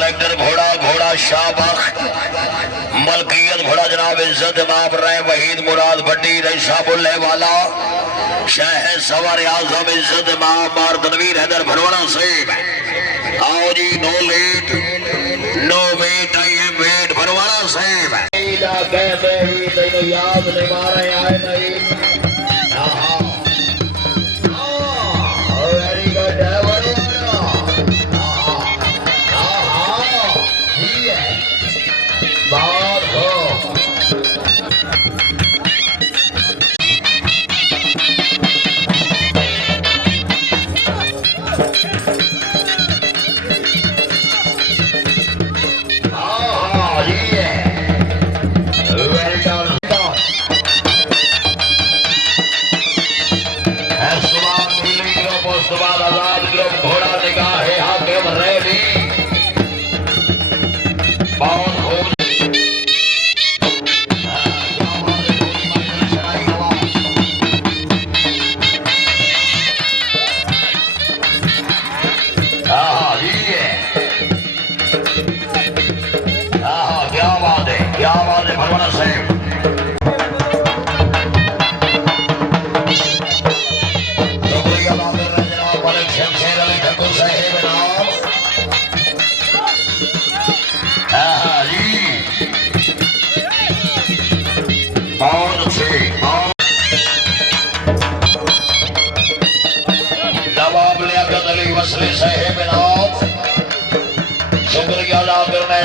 Selector घोड़ा घोड़ा शाबख मलकियत घोड़ा जनाब इज्जत इमाम रहे वहीद मुराद भट्टी रईसाबुल्ले वाला शाह सवार आजम इज्जत इमाम और तनवीर हैदर भरवाना से आओ जी no late no wait I am wait Bharwana से कहते ही तेन याद नहीं मारे आए नहीं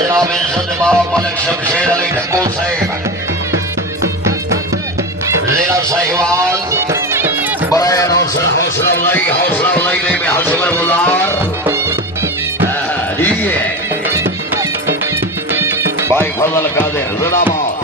मलिक शमशेर अली ढकोल साहब जिला साहिवाल बराए हौसला अफजाई में हसबर गुजार भाई फजल कादिर जिंदाबाद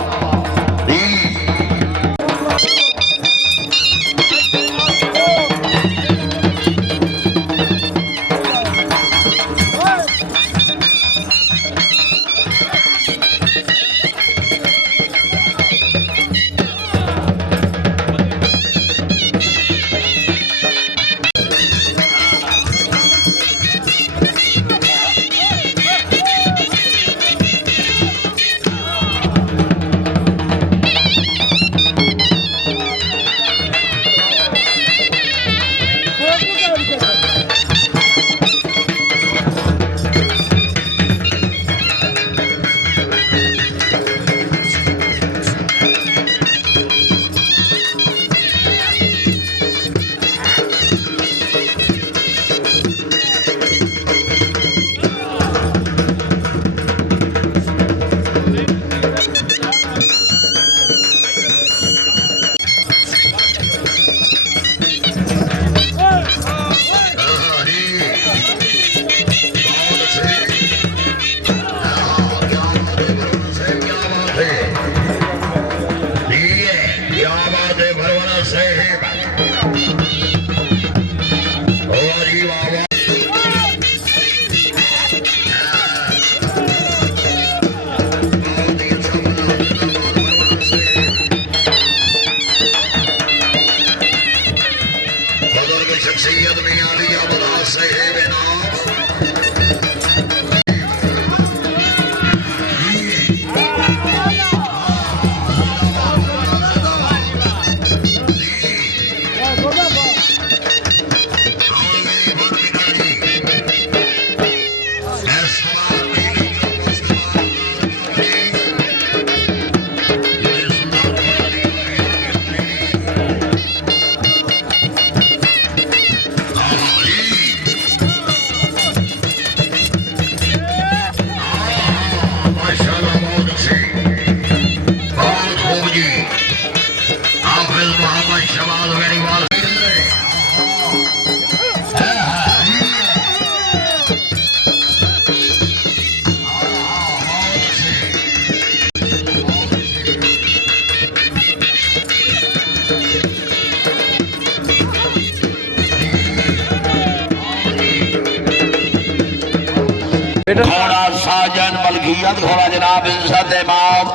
घोड़ा साजन मलकियत घोड़ा जनाब इज्जत इमाम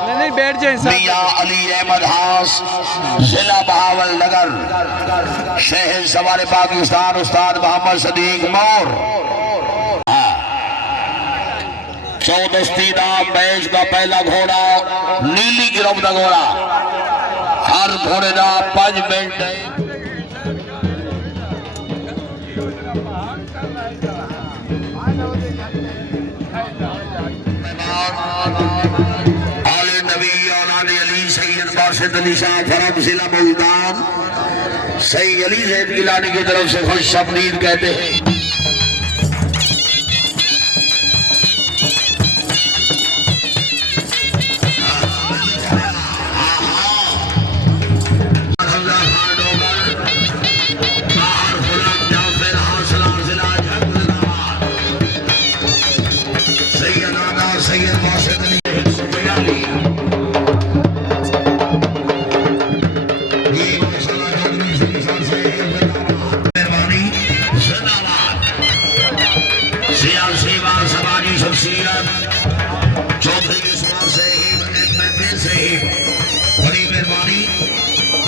मियां अली अहमद हास जिला बहावलनगर शहर सवार पाकिस्तान उस्ताद मोहम्मद सदीक मौर चौदस्ती का मैच का पहला घोड़ा नीली गिरफ्त का घोड़ा हर घोड़े का 5 मिनट आले नबी औलाद अली सैयद बाशिद अली शाह फरम जिला मुल्तान सही अली जैद गिलानी की तरफ से खुश शबनीर कहते हैं। चौधरी के सवाल से ही बड़ी मेहरबानी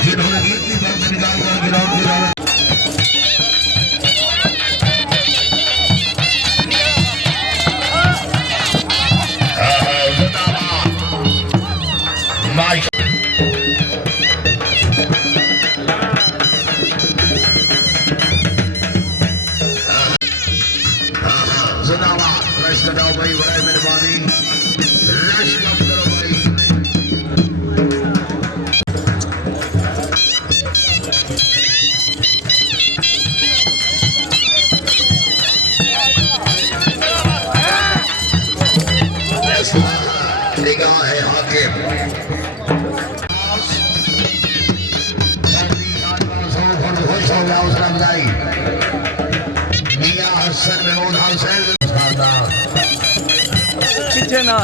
जिन्होंने गीत की बात निकाल कर गिरावट गिरावट भाई बड़े मेहरबानी रश कम करो भाई निगाह है हाकिम खुश हो गया उसने बधाई मियां हसन महमूद हुसैन पीछे ना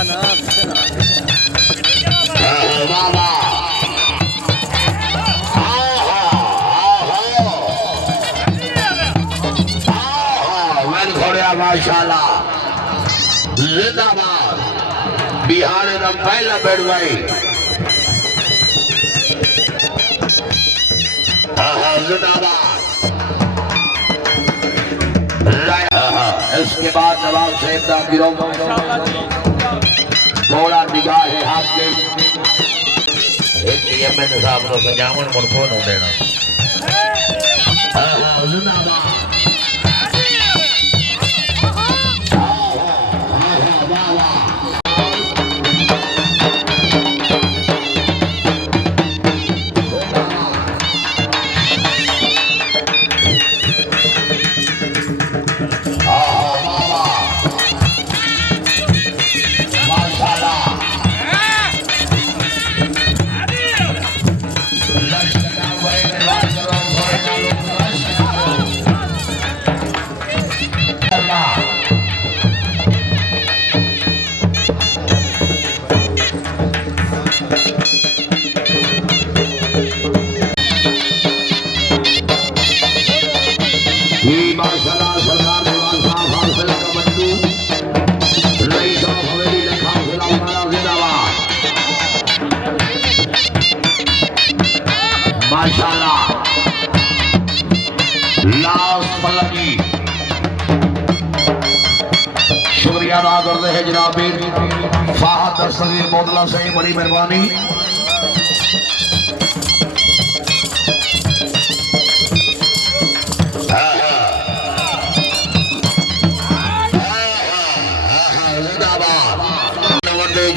माशाल्लाह जिंदाबाद बिहार का पहला बैठवाई जिंदाबाद इसके बाद नवाब साहब का गिरोह थोड़ा निगाह है हाथ में एक एमएन साहब को सजावन मुड़को न देना जिंदाबाद माशाल्लाह लास्ट पल्लवी शुक्रिया अदा करते हैं जनाब फाहद सगीर मोदला से बड़ी मेहरबानी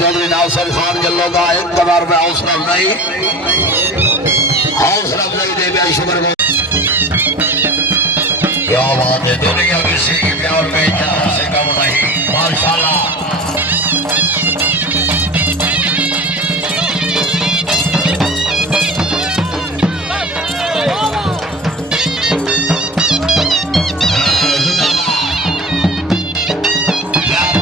चौधरी नासिर खान जल्लो का एक कदार में हौसला अफजाई दे गया शुक्र क्या बात है दुनिया किसी के प्यार में जहां से कम नहीं